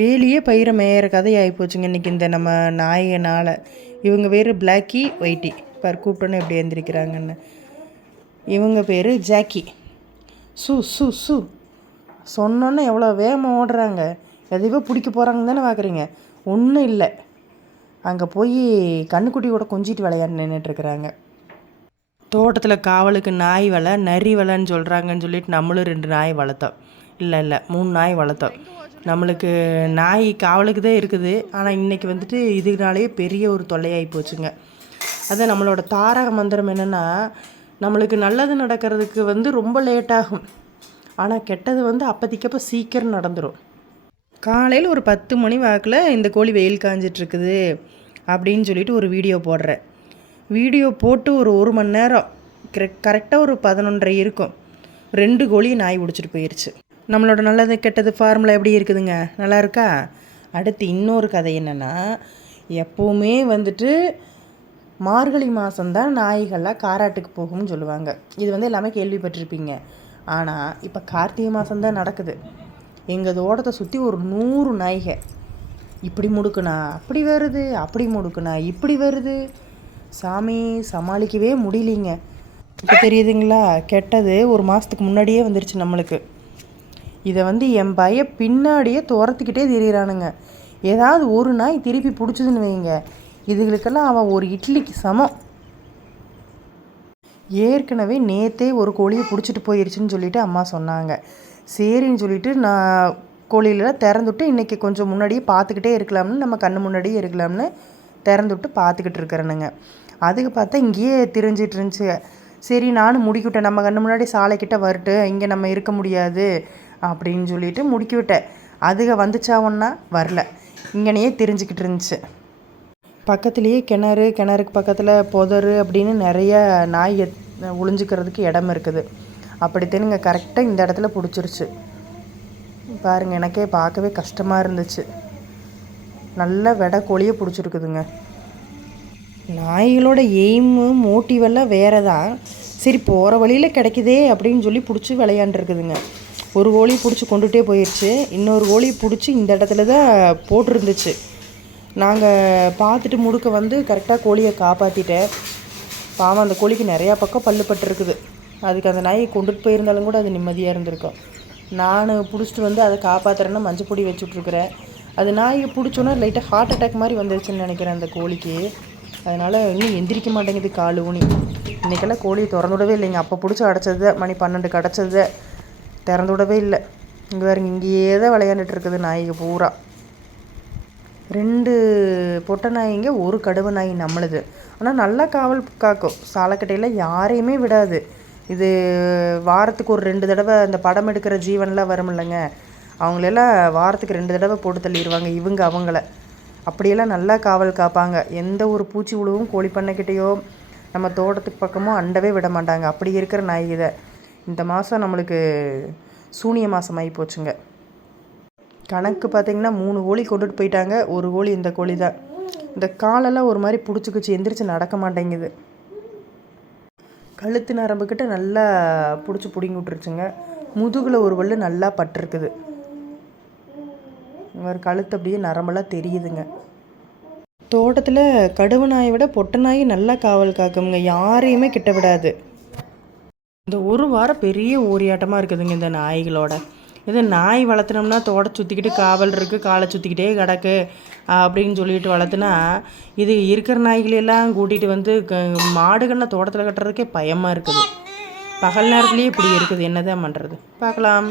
வேலியே பயிரை மேயிற கதை ஆகிப்போச்சுங்க இன்றைக்கி இந்த நம்ம நாயகனால். இவங்க பேர் பிளாக்கி ஒயிட்டி பார் கூப்பிட்டோன்னு எப்படி எழுந்திரிக்கிறாங்கன்னு. இவங்க பேர் ஜாக்கி சு சு சு. சொன்னோன்னே எவ்வளோ வேகமாக ஓடுறாங்க. எதையோ பிடிக்க போகிறாங்கன்னு தானே பார்க்குறீங்க ஒன்றும் இல்லை. அங்கே போய் கண்ணுக்குட்டியோட கொஞ்சிட்டு விளையாட நின்றுட்டுருக்குறாங்க தோட்டத்தில் காவலுக்கு நாய் வலை நரி வலைன்னு சொல்கிறாங்கன்னு சொல்லிட்டு நம்மளும் ரெண்டு நாய் வளர்த்தோம். இல்லை இல்லை மூணு நாய் வளர்த்தோம். நம்மளுக்கு நாய் காவலுக்கு தான் இருக்குது. ஆனால் இன்றைக்கி வந்துட்டு இதுனாலேயே பெரிய ஒரு தொல்லையாகி போச்சுங்க. அது நம்மளோட தாரக மந்திரம் என்னென்னா நம்மளுக்கு நல்லது நடக்கிறதுக்கு வந்து ரொம்ப லேட்டாகும் ஆனால் கெட்டது வந்து அப்போதிக்கப்போ சீக்கிரம் நடந்துடும் காலையில் ஒரு பத்து மணி வாக்கில் இந்த கோழி வெயில் காஞ்சிட்ருக்குது அப்படின்னு சொல்லிட்டு ஒரு வீடியோ போடுறேன். வீடியோ போட்டு ஒரு ஒரு மணி நேரம். கரெக்டாக ஒரு பதினொன்றரை இருக்கும். ரெண்டு கோழி நாய் பிடிச்சிட்டு போயிடுச்சு நம்மளோட நல்லது கெட்டது ஃபார்முலா எப்படி இருக்குதுங்க? நல்லா இருக்கா? அடுத்து இன்னொரு கதை என்னென்னா எப்போவுமே வந்துட்டு மார்கழி மாதம்தான் நாய்கள்லாம் காராட்டுக்கு போகும்னு சொல்லுவாங்க. இது வந்து எல்லாமே கேள்விப்பட்டிருப்பீங்க. ஆனால் இப்போ கார்த்திகை மாதம்தான் நடக்குது. எங்கள் தோட்டத்தை சுற்றி ஒரு நூறு நாய்க. இப்படி முடுக்குனா அப்படி வருது அப்படி முடுக்குனா இப்படி வருது. சாமி சமாளிக்கவே முடியலிங்க. இப்போ தெரியுதுங்களா? கெட்டது ஒரு மாதத்துக்கு முன்னாடியே வந்துருச்சு நம்மளுக்கு. இதை வந்து என் பைய பின்னாடியே துரத்துக்கிட்டே திரியிறானுங்க. ஏதாவது ஒரு நாய் திருப்பி பிடிச்சதுன்னு வைங்க. இதுகளுக்கெல்லாம் அவன் ஒரு இட்லிக்கு சமம். ஏற்கனவே நேத்தே ஒரு கோழியை பிடிச்சிட்டு போயிருச்சுன்னு சொல்லிட்டு அம்மா சொன்னாங்க. சரின்னு சொல்லிட்டு நான் கோழியில திறந்துட்டு இன்றைக்கி கொஞ்சம் முன்னாடியே பார்த்துக்கிட்டே இருக்கலாம்னு நம்ம கண்ணு முன்னாடியே இருக்கலாம்னு திறந்துவிட்டு பார்த்துக்கிட்டு இருக்கிறேனுங்க. அதுக்கு பார்த்தா இங்கேயே தெரிஞ்சிட்டு இருந்துச்சு. சரி நானும் முடிக்கிட்டேன். நம்ம கண்ணு முன்னாடி சாலைக்கிட்ட வரட்டு இங்கே நம்ம இருக்க முடியாது. அப்படின்னு சொல்லிட்டு முடுக்கி விட்டேன் அதுக வந்துச்சாவன்னா வரல. இங்கனையே தெரிஞ்சுக்கிட்டு இருந்துச்சு. பக்கத்துலேயே கிணறு கிணறுக்கு பக்கத்தில் புதரு அப்படின்னு நிறைய நாய் ஒளிஞ்சிக்கிறதுக்கு இடம் இருக்குது. அப்படித்தான் இங்கே கரெக்டாக இந்த இடத்துல பிடிச்சிருச்சு. பாருங்கள் எனக்கே பார்க்கவே கஷ்டமாக இருந்துச்சு. நல்ல வெடை கோழியை பிடிச்சிருக்குதுங்க. நாய்களோட எய்மு மோட்டிவெல்லாம் வேறு தான் சரி போகிற வழியில் கிடைக்குதே அப்படின்னு சொல்லி பிடிச்சி விளையாண்டுருக்குதுங்க. ஒரு கோழி பிடிச்சி கொண்டுகிட்டே போயிடுச்சு இன்னொரு கோழி பிடிச்சி இந்த இடத்துல தான் போட்டிருந்துச்சு. நாங்கள் பார்த்துட்டு முடுக்க வந்து கரெக்டாக கோழியை காப்பாற்றிட்டேன் பாவம் அந்த கோழிக்கு நிறையா பக்கம் பல்லு பட்டுருக்குது. அதுக்கு அந்த நாயை கொண்டுட்டு போயிருந்தாலும் கூட அது நிம்மதியாக இருந்திருக்கும். நான் பிடிச்சிட்டு வந்து அதை காப்பாற்றுறேன்னா மஞ்சப்பொடி வச்சுட்ருக்குறேன் அது நாயை பிடிச்சோன்னா லைட்டாக ஹார்ட் அட்டாக் மாதிரி வந்துருச்சுன்னு நினைக்கிறேன் அந்த கோழிக்கு. அதனால் இன்னும் எந்திரிக்க மாட்டேங்குது கால் ஊனி. இன்றைக்கெல்லாம் கோழியை திறந்து விடவே இல்லைங்க. அப்போ பிடிச்சி அடைச்சது மணி பன்னெண்டு அடைச்சது திறந்து விடவே இல்லை. இங்கே வேறு இங்கேயே தான் விளையாண்டுட்டு இருக்குது நாய்க்கு பூரா. ரெண்டு பொட்டை நாய்ங்க ஒரு கடுவு நாய் நம்மளுது. ஆனால் நல்லா காவல் காக்கும். சாலக்கட்டையில் யாரையுமே விடாது. இது வாரத்துக்கு ஒரு ரெண்டு தடவை அந்த படம் எடுக்கிற ஜீவன்லாம் வரும் இல்லைங்க. அவங்களெல்லாம் வாரத்துக்கு ரெண்டு தடவை போட்டு தள்ளிடுவாங்க இவங்க அவங்கள. அப்படியெல்லாம் நல்லா காவல் காப்பாங்க. எந்த ஒரு பூச்சி உழுவும் கோழி பண்ணைக்கிட்டேயோ நம்ம தோட்டத்துக்கு பக்கமோ அண்டவே விட மாட்டாங்க. அப்படி இருக்கிற நாய் இதை இந்த மாதம் நம்மளுக்கு சூனிய மாதம் போச்சுங்க. கணக்கு பார்த்திங்கன்னா மூணு கோழி கொண்டுட்டு போயிட்டாங்க. ஒரு கோழி இந்த கோழி தான். இந்த காலெல்லாம் ஒரு மாதிரி பிடிச்சிக்குச்சு. எந்திரிச்சு நடக்க மாட்டேங்குது. கழுத்து நரம்புக்கிட்ட நல்லா பிடிச்சி பிடிங்கி விட்டுருச்சுங்க. முதுகில் ஒரு வல்லு நல்லா பட்டிருக்குது. ஒரு கழுத்து அப்படியே நரம்பெல்லாம் தெரியுதுங்க. தோட்டத்தில் கடுவு நாயை விட பொட்டை நாய் நல்லா காவல் காக்குங்க. யாரையுமே கிட்ட விடாது. இந்த ஒரு வாரம் பெரிய ஓரியாட்டமாக இருக்குதுங்க இந்த நாய்களோட. இது நாய் வளர்த்துனோம்னா தோட சுற்றிக்கிட்டு காவல் இருக்குது காலை சுற்றிக்கிட்டே கிடக்கு அப்படின்னு சொல்லிட்டு வளர்த்துனா இது இருக்கிற நாய்களெல்லாம் கூட்டிகிட்டு வந்து மாடுகள்னா தோட்டத்தில் கட்டுறதுக்கே பயமாக இருக்குது. பகல் நேரத்துலேயே இப்படி இருக்குது. என்ன தான் பண்ணுறது பார்க்கலாம்.